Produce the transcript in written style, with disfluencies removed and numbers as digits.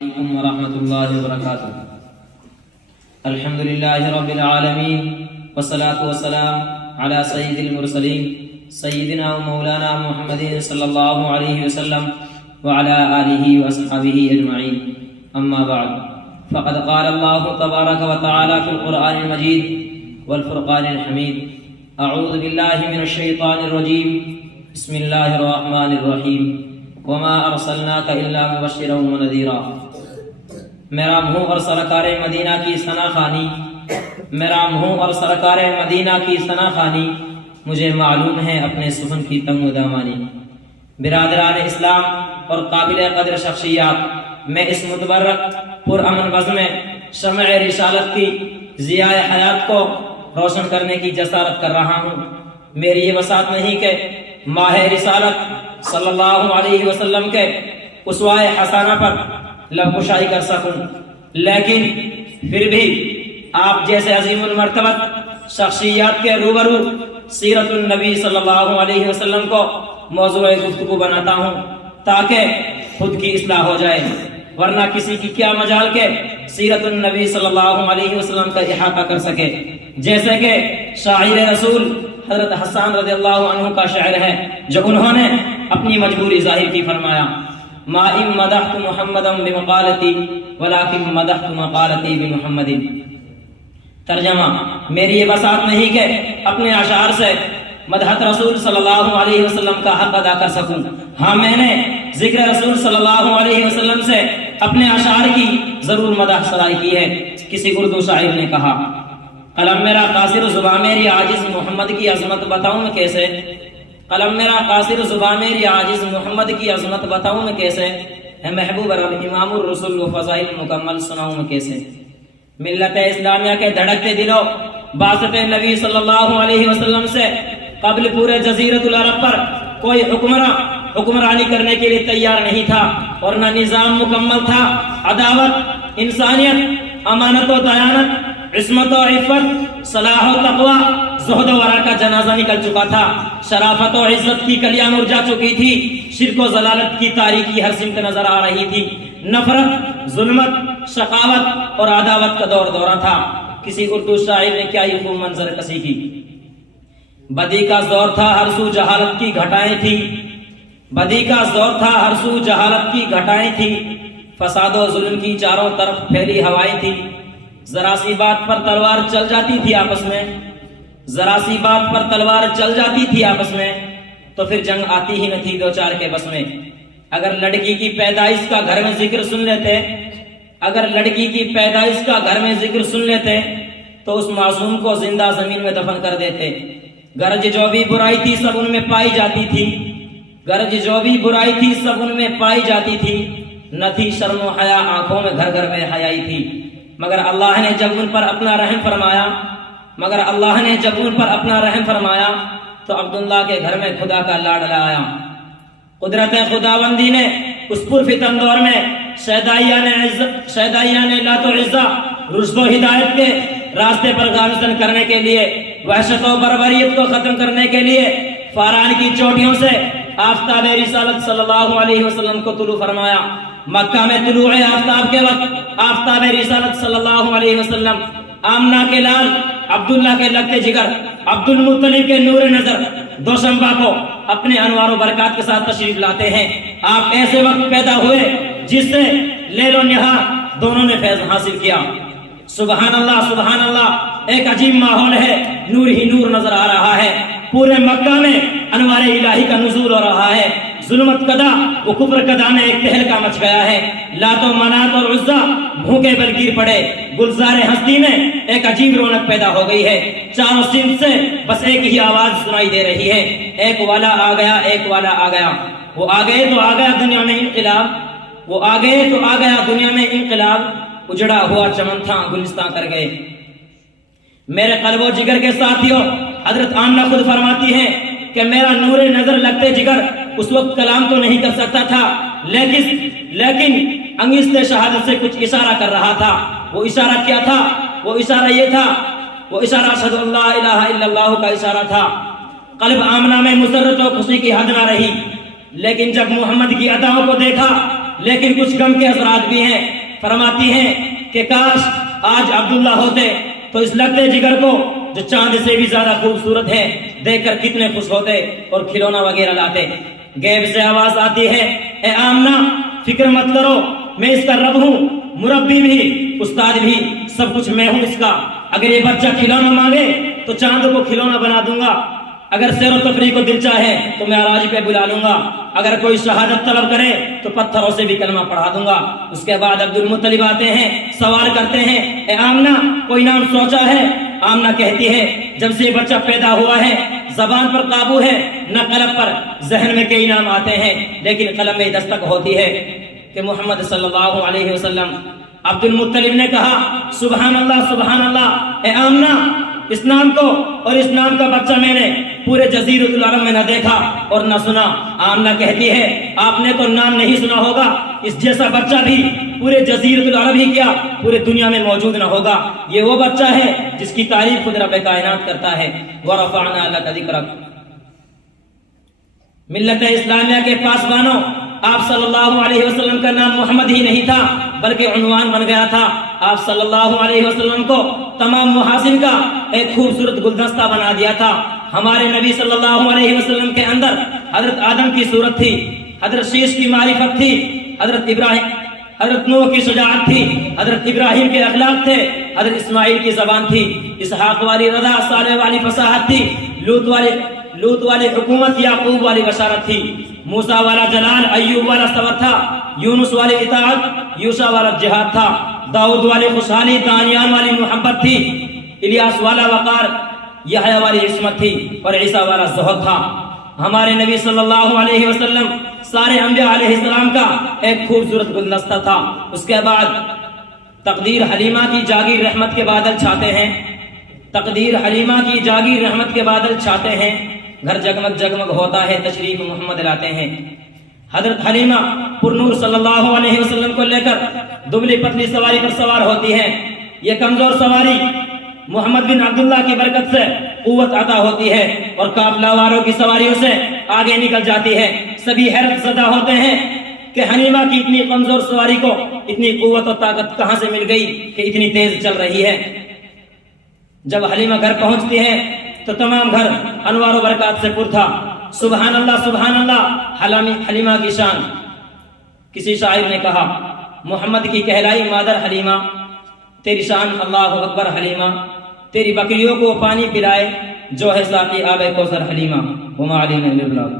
عليكم ورحمة الله وبركاته. الحمد لله رب العالمين والصلاة والسلام على سيد المرسلين سيدنا ومولانا محمد صلى الله عليه وسلم وعلى آله وأصحابه أجمعين. أما بعد، فقد قال الله تبارك وتعالى في القرآن المجيد والفرقان الحميد: أعوذ بالله من الشيطان الرجيم، بسم الله الرحمن الرحيم، وما أرسلناك إلا مبشرا ونذيرا. میرا منہ اور سرکار مدینہ کی ثنا خوانی، میرا منہ اور سرکار مدینہ کی ثنا خوانی، مجھے معلوم ہے اپنے سخن کی تنگ و دامانی. برادران اسلام اور قابل قدر شخصیات، میں اس متبرک پرامن بزم شمع رسالت کی ضیاء حیات کو روشن کرنے کی جسارت کر رہا ہوں. میری یہ وسعت نہیں کہ ماہ رسالت صلی اللہ علیہ وسلم کے اسوہ حسانہ پر لب کشائی کر سکوں، لیکن پھر بھی آپ جیسے عظیم المرتبت شخصیات کے روبرو سیرت النبی صلی اللہ علیہ وسلم کو موضوع گفتگو بناتا ہوں تاکہ خود کی اصلاح ہو جائے، ورنہ کسی کی کیا مجال کے سیرت النبی صلی اللہ علیہ وسلم کا احاطہ کر سکے. جیسے کہ شاعر رسول حضرت حسان رضی اللہ عنہ کا شعر ہے جو انہوں نے اپنی مجبوری ظاہر کی، فرمایا: ما ان مدحت محمدا بمقالتی ولکن مدحت مقالتی بمحمد. ترجمہ: میری یہ بساط نہیں کہ اپنے اشعار سے مدحت رسول صلی اللہ علیہ وسلم کا حق ادا کر سکوں، ہاں میں نے ذکر رسول صلی اللہ علیہ وسلم سے اپنے اشعار کی ضرور مدح سرائی کی ہے. کسی اردو شاعر نے کہا: قلم میرا قاصر زباں میری عاجز محمد کی عظمت بتاؤں میں کیسے، قلم میرا قاصر زباں میری عاجز محمد کی عظمت بتاؤں میں کیسے، ہے محبوب رب امام الرسول و فضائل مکمل سناؤں میں کیسے. ملت اسلامیہ کے دھڑکتے دلوں بعثت نبی صلی اللہ علیہ وسلم سے قبل پورے جزیرۃ العرب پر کوئی حکمراں حکمرانی کرنے کے لیے تیار نہیں تھا، اور نہ نظام مکمل تھا. عداوت، انسانیت، امانت و دیانت، عصمت و عفت، صلاح و تقوی، زہد و ورع کا جنازہ نکل چکا تھا. شرافت و عزت کی کلیاں مرجھا چکی تھی. شرک و ضلالت کی تاریکی ہر سمت نظر آ رہی تھی. نفرت، ظلمت، شقاوت اور عداوت کا دور دورہ تھا. کسی اردو شاعر نے کیا ہی خوب منظر کشی کی: بدی کا زور تھا ہر سو جہالت کی گھٹائیں تھی، بدی کا زور تھا ہر سو جہالت کی گھٹائیں تھی، فساد و ظلم کی چاروں طرف پھیلی ہوائیں تھی. ذرا سی بات پر تلوار چل جاتی تھی آپس میں، ذرا سی بات پر تلوار چل جاتی تھی آپس میں، تو پھر جنگ آتی ہی نہ تھی دو چار کے بس میں. اگر لڑکی کی پیدائش کا گھر میں ذکر سن لیتے، اگر لڑکی کی پیدائش کا گھر میں ذکر سن لیتے تو اس معصوم کو زندہ زمین میں دفن کر دیتے. غرض جو بھی برائی تھی سب ان میں پائی جاتی تھی، غرض جو بھی برائی تھی سب ان میں پائی جاتی تھی. نہ تھی شرم و حیا آنکھوں میں گھر گھر میں حیائی تھی. مگر اللہ نے جب ان پر اپنا رحم فرمایا، مگر اللہ نے جب ان پر اپنا رحم فرمایا تو عبداللہ کے گھر میں خدا کا لاڈلا آیا. قدرت خداوندی نے اس پرفتن دور میں شیدائیان لات و عزہ رشد و ہدایت کے راستے پر گامزن کرنے کے لیے، وحشت و بربریت کو ختم کرنے کے لیے فاران کی چوٹیوں سے آفتاب رسالت صلی اللہ علیہ وسلم کو طلوع فرمایا. مکہ میں طلوع آفتاب کے وقت آفتاب رسالت صلی اللہ علیہ وسلم آمنہ کے لال عبداللہ کے لگتے جگر عبد المطلب کے نور نظر دوشنبہ کو اپنے انوار و برکات کے ساتھ تشریف لاتے ہیں. آپ ایسے وقت پیدا ہوئے جس سے لیل و نہار دونوں نے فیض حاصل کیا. سبحان اللہ سبحان اللہ، ایک عجیب ماحول ہے، نور ہی نور نظر آ رہا ہے. پورے مکہ میں انوار الہی کا نزول ہو رہا ہے. ظلمت کدا و کفر کدا میں ایک تہلکہ مچ گیا ہے. لات و منات اور عزہ بھوکے بل گر پڑے. گلزار ہستی میں ایک عجیب رونق پیدا ہو گئی ہے. چاروں سمت سے بس ایک ہی آواز سنائی دے رہی ہے: ایک والا آ گیا، ایک والا آ گیا. وہ آ گئے تو آ گیا دنیا میں انقلاب، وہ آ گئے تو آ گیا دنیا میں انقلاب. اجڑا ہوا چمن تھا گلستان کر گئے. میرے قلب و جگر کے ساتھیوں، حضرت آمنہ خود فرماتی ہیں کہ میرا نور نظر لگتے جگر اس وقت کلام تو نہیں کر سکتا تھا، لیکن انگشت شہادت سے کچھ اشارہ کر رہا تھا. وہ اشارہ کیا تھا؟ وہ اشارہ یہ تھا، وہ اشارہ اشہد ان لا الہ الا اللہ کا اشارہ تھا. قلب آمنہ میں مسرت و خوشی کی حد نہ رہی، لیکن جب محمد کی اداؤں کو دیکھا لیکن کچھ غم کے اثرات بھی ہیں۔ فرماتی ہیں کہ کاش آج عبداللہ ہوتے تو اس لگتے جگر کو جو چاند سے بھی زیادہ خوبصورت ہے دیکھ کر کتنے خوش ہوتے اور کھلونا وغیرہ لاتے۔ غیب سے آواز آتی ہے، اے آمنہ فکر مت کرو، میں اس کا رب ہوں، مربی بھی، استاد بھی، سب کچھ میں ہوں اس کا۔ اگر یہ بچہ کھلونا مانگے تو چاند کو کھلونا بنا دوں گا، اگر سیر و تفریح کو دل چاہے تو میں معراج پہ بلا لوں گا، اگر کوئی شہادت طلب کرے تو پتھروں سے بھی کلمہ پڑھا دوں گا۔ اس کے بعد عبد المطلب آتے ہیں، سوال کرتے ہیں، اے آمنہ کوئی نام سوچا ہے؟ آمنہ کہتی ہے جب سے بچہ پیدا ہوا ہے زبان پر قابو ہے نہ قلب پر، ذہن میں کئی نام آتے ہیں لیکن قلم میں دستک ہوتی ہے کہ محمد صلی اللہ علیہ وسلم۔ عبد المطلب نے کہا سبحان اللہ سبحان اللہ، اے آمنہ اس نام کو اور اس نام کا بچہ میں نے پورے جزیرۃ العرب میں نہ دیکھا اور نہ سنا۔ آمنہ کہتی ہے آپ نے تو نام نہیں سنا ہوگا، اس جیسا بچہ بھی پورے جزیرۃ العرب ہی کیا پورے دنیا میں موجود نہ ہوگا۔ یہ وہ بچہ ہے جس کی تعریف خود رب کائنات کرتا ہے۔ وَرَفَعْنَا لَكَ ذِكْرَكَ۔ ملت اسلامیہ کے پاسبانوں، آپ صلی اللہ علیہ وسلم کا نام محمد ہی نہیں تھا بلکہ عنوان بن گیا تھا۔ آپ صلی اللہ علیہ وسلم کو تمام محاسن کا ایک خوبصورت گلدستہ بنا دیا تھا۔ ہمارے نبی صلی اللہ علیہ وسلم کے اندر حضرت آدم کی صورت تھی، حضرت شیش کی معرفت تھی، حضرت نوح کی شجاعت تھی، حضرت ابراہیم کے اخلاق تھے، حضرت اسماعیل کی زبان تھی، اسحاق والی رضا، صالح والی فصاحت تھی، لوط والی حکومت، یعقوب والی بشارت تھی، موسیٰ والا جلال، ایوب والا صبر تھا، یونس والی اطاعت، یوشع والا جہاد تھا، داؤد والی خوشحالی، دانیال والی محبت تھی، الیاس والا وقار، یحییٰ والی عصمت تھی اور عیسیٰ والا زہد تھا۔ ہمارے نبی صلی اللہ علیہ وسلم سارے انبیاء علیہ السلام کا ایک خوبصورت گلدستہ تھا۔ اس کے بعد تقدیر حلیمہ کی جاگیر رحمت کے بادل چھاتے ہیں، تقدیر حلیمہ کی جاگیر رحمت کے بادل چھاتے ہیں، گھر جگمگ جگمگ ہوتا ہے، تشریف محمد لاتے ہیں۔ حضرت حلیمہ پرنور صلی اللہ علیہ وسلم کو لے کر دبلی پتلی سواری پر سوار ہوتی ہے۔ یہ کمزور سواری محمد بن عبداللہ کی برکت سے قوت عطا ہوتی ہے اور قافلہ واروں کی سواریوں سے آگے نکل جاتی ہے۔ سبھی حیرت زدہ ہوتے ہیں کہ حلیمہ کی اتنی کمزور سواری کو اتنی قوت و طاقت کہاں سے مل گئی کہ اتنی تیز چل رہی ہے۔ جب حلیمہ گھر پہنچتی ہے تو تمام گھر انوار و برکات سے پر تھا۔ سبحان اللہ حلیمہ کی شان۔ کسی شاعر نے کہا محمد کی کہلائی مادر حلیمہ، تیری شان اللہ اکبر حلیمہ، تیری بکریوں کو پانی پلائے جو ہے ساقی آب کوثر حلیمہ۔ وما علینا الا البلاغ۔